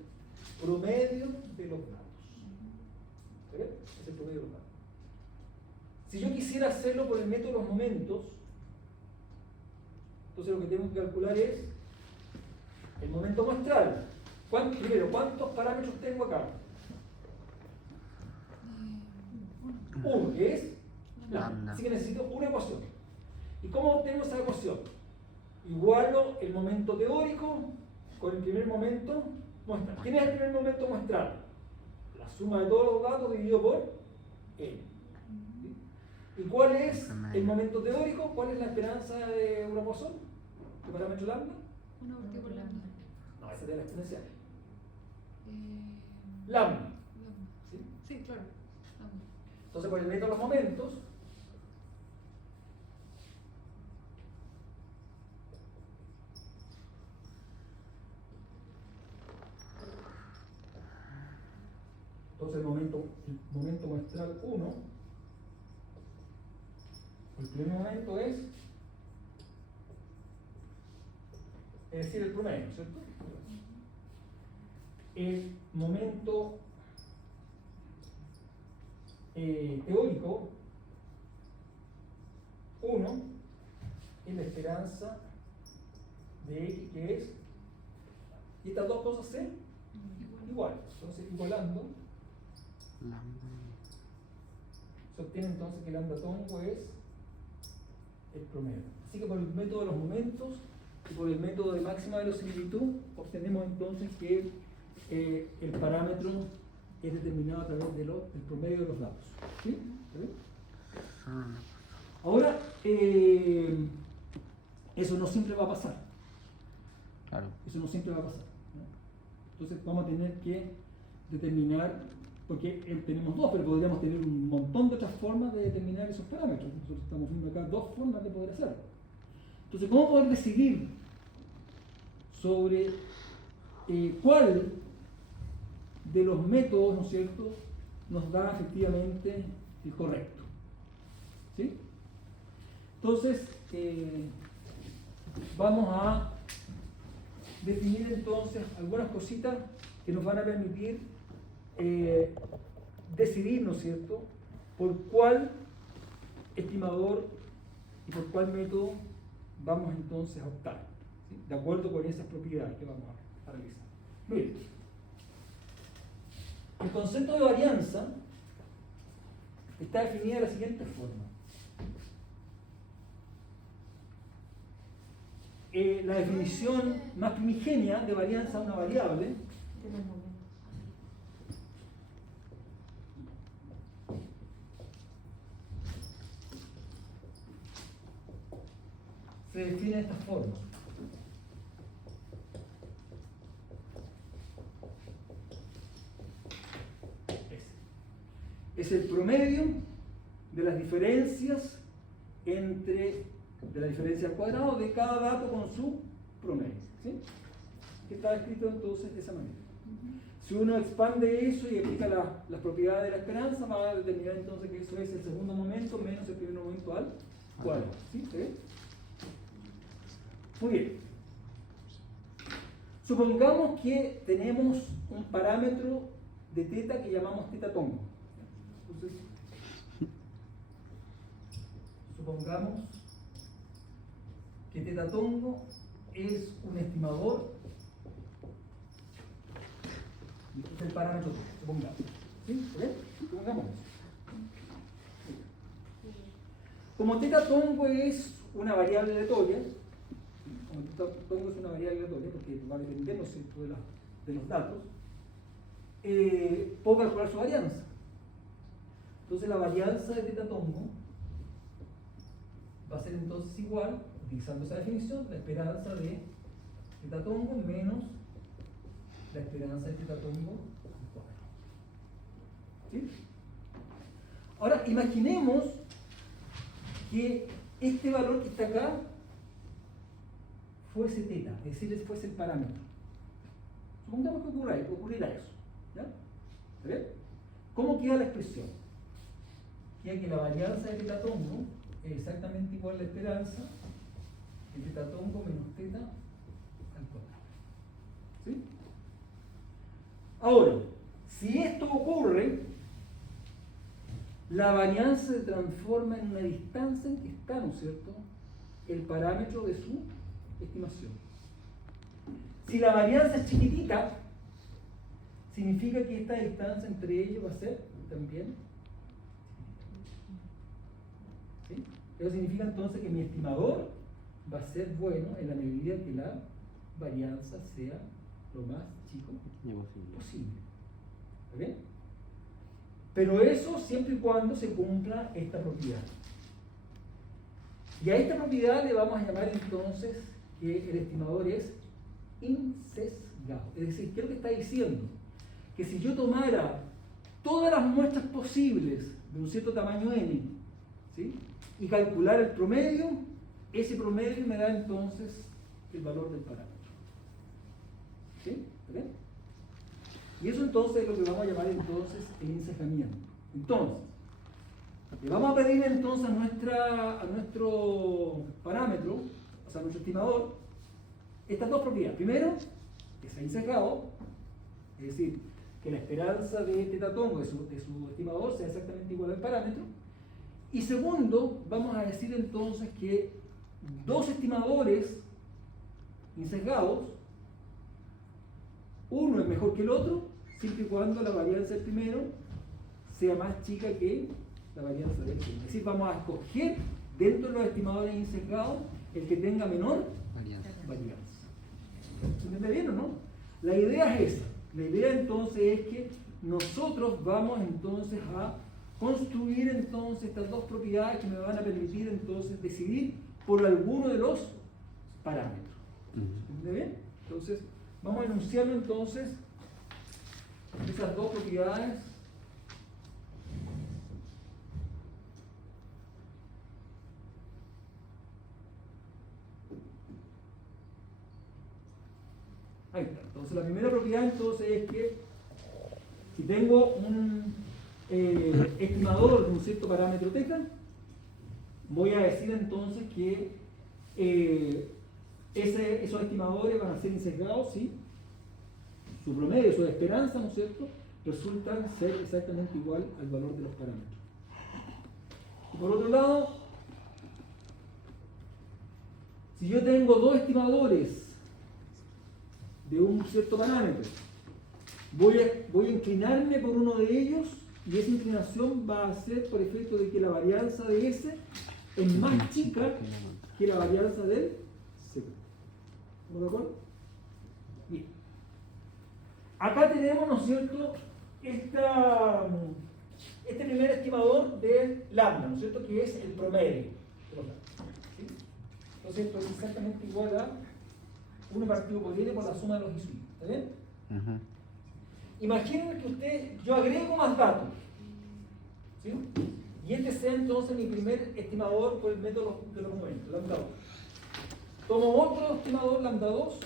promedio de los datos. ¿Se ve? Es el promedio de los datos. Si yo quisiera hacerlo por el método de los momentos, entonces lo que tengo que calcular es el momento muestral. Primero, ¿cuántos parámetros tengo acá? Uno, que es lambda. Así que necesito una ecuación. ¿Y cómo obtengo esa ecuación? Igualo el momento teórico con el primer momento muestral. ¿Quién es el primer momento muestral? La suma de todos los datos dividido por n. ¿Sí? ¿Y cuál es el momento teórico? ¿Cuál es la esperanza de una Poisson? ¿De parámetro lambda? Una partido por lambda. No, esa es de la exponencial. Eh, Lambda. lambda. ¿Sí? Sí, claro. Lambda. Entonces, por el método de los momentos, el momento El primer momento es decir el promedio, ¿cierto? El momento teórico 1 es la esperanza de X, que es, y estas dos cosas C igual. Entonces, igualando, se obtiene entonces que lambda atómico es el promedio. Así que por el método de los momentos y por el método de máxima verosimilitud obtenemos entonces que el parámetro es determinado a través del promedio de los datos. ¿Sí? ¿Está bien? Ahora, eso no siempre va a pasar. Claro. Eso no siempre va a pasar, ¿no? Entonces vamos a tener que determinar, porque tenemos dos, pero podríamos tener un montón de otras formas de determinar esos parámetros. Nosotros estamos viendo acá dos formas de poder hacerlo. Entonces, ¿cómo poder decidir sobre cuál de los métodos, ¿no es cierto?, nos da efectivamente el correcto? ¿Sí? Entonces, vamos a definir entonces algunas cositas que nos van a permitir decidir, ¿no es cierto?, por cuál estimador y por cuál método vamos entonces a optar, ¿sí?, de acuerdo con esas propiedades que vamos a realizar. Miren, el concepto de varianza está definido de la siguiente forma. La definición más primigenia de varianza a una variable se define de esta forma. Es el promedio de las diferencias de la diferencia al cuadrado de cada dato con su promedio, ¿sí? Que está escrito entonces de esa manera. Si uno expande eso y aplica las propiedades de la esperanza, va a determinar entonces que eso es el segundo momento menos el primer momento al cuadrado, ¿sí? ¿Se ve? Muy bien. Supongamos que tenemos un parámetro de teta que llamamos teta tongo. Entonces, supongamos que teta tongo es un estimador, y este es el parámetro teta, supongamos. ¿Sí? ¿Se ve? Supongamos eso. Como teta tongo es una variable aleatoria, como teta tongo es una variable aleatoria porque va a depender, ¿no es cierto?, de los datos, puedo calcular su varianza. Entonces la varianza de teta tongo va a ser entonces igual, utilizando esa definición, la esperanza de teta tongo menos la esperanza de teta tongo al cuadrado. ¿Sí? Ahora imaginemos que este valor que está acá fuese teta, es decir, fuese el parámetro. Supongamos que ocurriera eso. ¿Ya? ¿Está bien? ¿Cómo queda la expresión? Queda que la varianza de teta tongo es exactamente igual a la esperanza de teta tongo menos teta al cuadrado. ¿Sí? Ahora, si esto ocurre, la varianza se transforma en una distancia en que está, ¿no es cierto?, el parámetro de su estimación. Si la varianza es chiquitita, significa que esta distancia entre ellos va a ser también chiquitita. ¿Sí? Eso significa entonces que mi estimador va a ser bueno en la medida que la varianza sea lo más chico posible. ¿Está bien? Pero eso siempre y cuando se cumpla esta propiedad. Y a esta propiedad le vamos a llamar entonces que el estimador es insesgado. Es decir, ¿qué es lo que está diciendo? Que si yo tomara todas las muestras posibles de un cierto tamaño n, ¿sí?, y calcular el promedio, ese promedio me da entonces el valor del parámetro. ¿Sí? ¿Está bien? Y eso entonces es lo que vamos a llamar entonces el ensejamiento. Entonces, Le vamos a pedir entonces a nuestro parámetro, o sea, a nuestro estimador, estas dos propiedades. Primero, que sea insesgado, es decir, que la esperanza de tetatongo de su estimador sea exactamente igual al parámetro. Y segundo, vamos a decir entonces que dos estimadores insesgados, uno es mejor que el otro, siempre y cuando la varianza del primero sea más chica que la varianza del segundo. Es decir, vamos a escoger dentro de los estimadores insesgados el que tenga menor Varianza. varianza. ¿Se entiende bien o no? La idea es esa. La idea entonces es que nosotros vamos entonces a construir entonces estas dos propiedades que me van a permitir entonces decidir por alguno de los parámetros. ¿Se entiende bien? Entonces, vamos a enunciarlo entonces esas dos propiedades. Ahí está. Entonces la primera propiedad entonces es que si tengo un estimador de un cierto parámetro θ, voy a decir entonces que esos estimadores van a ser insesgados si su promedio, su esperanza, ¿no es cierto?, resultan ser exactamente igual al valor de los parámetros. Y por otro lado, si yo tengo dos estimadores de un cierto parámetro, voy a inclinarme por uno de ellos y esa inclinación va a ser por efecto de que la varianza de ese es más chica que la varianza del segundo. ¿Estamos de acuerdo? Bien. Acá tenemos, ¿no es cierto?, este primer estimador del lambda, ¿no es cierto?, que es el promedio. ¿Sí? Entonces esto es exactamente igual a 1 partido por n por la suma de los isómicos. ¿Está bien? Imaginen que yo agrego más datos, ¿sí? Y este sea entonces mi primer estimador por el método de los momentos, lambda 2. Tomo otro estimador, lambda 2,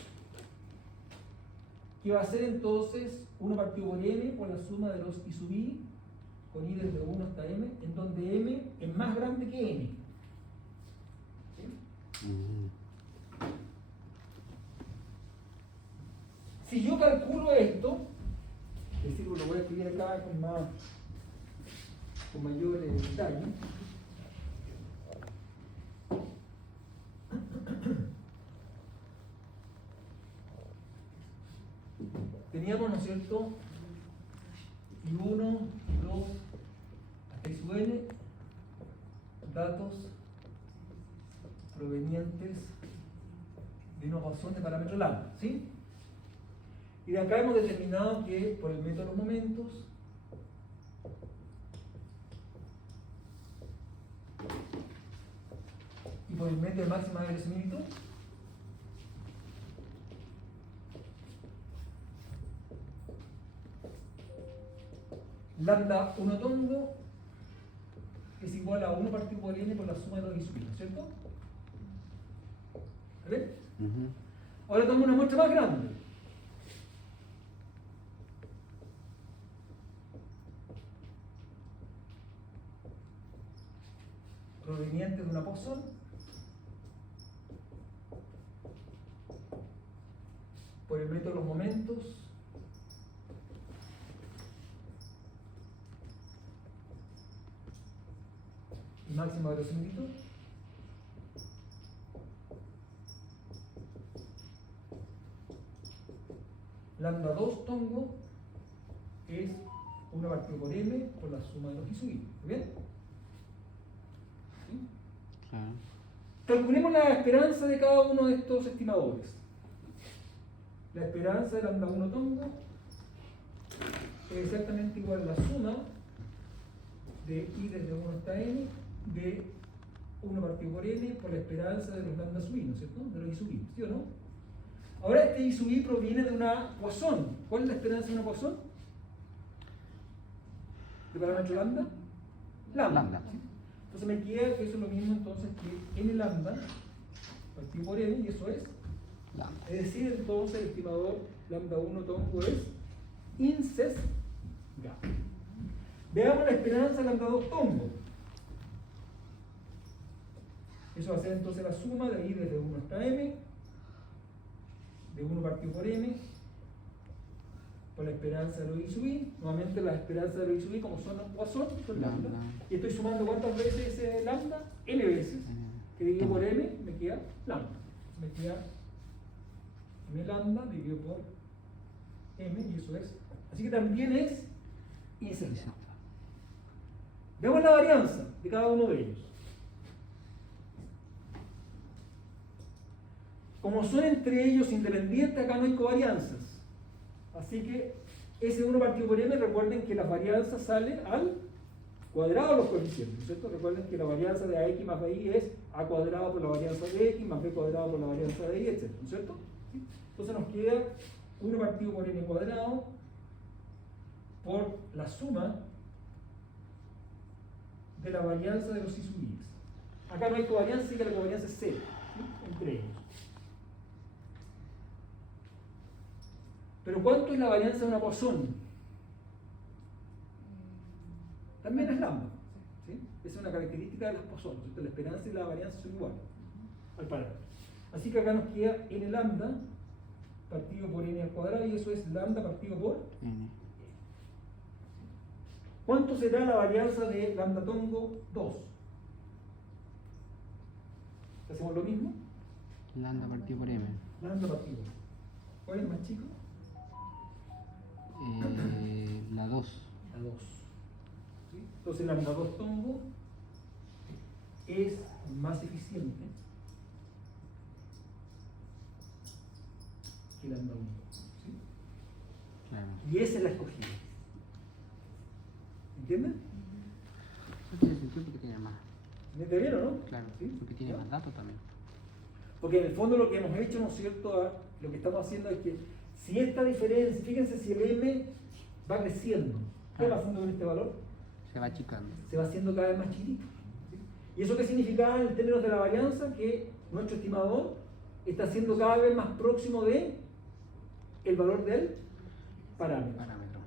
que va a ser entonces 1 partido por n por la suma de los i sub i, con i desde 1 hasta m, en donde m es más grande que n. ¿Sí? Si yo calculo esto, es decir, lo voy a escribir acá con mayor detalle. Teníamos, ¿no es cierto?, I1, I2, hasta I sub n, datos provenientes de una ecuación de parámetro lambda, ¿sí? Y de acá hemos determinado que por el método de los momentos y por el método de máxima verosimilitud lambda 1 tongo es igual a 1 partido por n por la suma de los i sub i, ¿no es cierto? ¿Vale? Ahora tomo una muestra más grande. Proveniente de una Poisson por el método de los momentos y máxima verosimilitud. Lambda 2 tongo es 1 partido por m por la suma de los i sub i. ¿Bien? ¿Sí? Calculemos la esperanza de cada uno de estos estimadores. La esperanza de lambda 1 tongo es exactamente igual a la suma de i desde 1 hasta n de 1 partido por n por la esperanza de los lambda sub i, ¿no es cierto?, de los i sub i, ¿sí o no? Ahora este i sub i proviene de una Poisson. ¿Cuál es la esperanza de una Poisson? ¿De parámetro lambda? Lambda. ¿Sí? Entonces me queda que eso es lo mismo entonces que n lambda partido por n, y eso es lambda. Es decir, entonces el estimador lambda 1 tongo es insesgado. Veamos la esperanza lambda 2 tongo. Eso va a ser entonces la suma de ahí desde 1 hasta m, de 1 partido por m, por la esperanza de lo i sub i. Nuevamente las esperanzas de lo i sub i, como son Poisson, son lambda. Y estoy sumando cuántas veces ese lambda, n veces, que dividido por m me queda lambda. Me queda m lambda dividido por m, y eso es. Así que también es insertable. Veamos la varianza de cada uno de ellos. Como son entre ellos independientes, acá no hay covarianzas. Así que ese 1 partido por m, recuerden que las varianzas salen al cuadrado de los coeficientes, ¿cierto? Recuerden que la varianza de ax más bi es a cuadrado por la varianza de x más b cuadrado por la varianza de y, etc. ¿No es cierto? ¿Sí? Entonces nos queda 1 partido por m cuadrado por la suma de la varianza de los i sub x. Acá no hay covarianza, así que la covarianza es 0, ¿sí? Entre ellos. Pero ¿cuánto es la varianza de una Poisson? También es lambda, ¿sí? Esa es una característica de las Poisson, ¿cierto? La esperanza y la varianza son iguales al parámetro. Así que acá nos queda n lambda partido por n al cuadrado, y eso es lambda partido por N. ¿Cuánto será la varianza de lambda tongo 2? ¿Hacemos lo mismo? Lambda partido por M. Lambda partido. ¿Cuál es más chico? La 2. La 2. ¿Sí? Entonces lambda 2 tongo es más eficiente que lambda 1. ¿Sí? Claro. Y esa es la escogida. ¿Entienden? Eso tiene sentido porque tiene más. ¿Me entiende bien o no? Claro, ¿Sí? porque tiene ¿Ya? más datos también. Porque en el fondo lo que hemos hecho, ¿no es cierto? Lo que estamos haciendo es que si esta diferencia, fíjense si el m va creciendo, ¿qué va haciendo con este valor? Se va achicando. Se va haciendo cada vez más chiquito. ¿Sí? ¿Y eso qué significa en términos de la varianza? Que nuestro estimador está siendo cada vez más próximo de el valor del parámetro. Parámetro.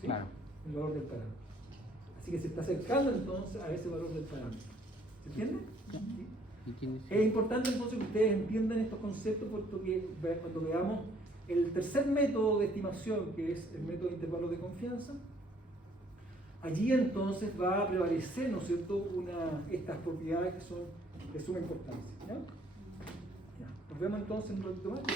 ¿Sí? Claro. El valor del parámetro. Así que se está acercando entonces a ese valor del parámetro. ¿Se entiende? Sí. ¿Sí? ¿Y quién Es importante entonces que ustedes entiendan estos conceptos, porque cuando veamos el tercer método de estimación, que es el método de intervalos de confianza, allí entonces va a prevalecer, ¿no es cierto?, estas propiedades que son de suma importancia. ¿Ya? Ya. Nos vemos entonces en un ratito más. ¿Ya?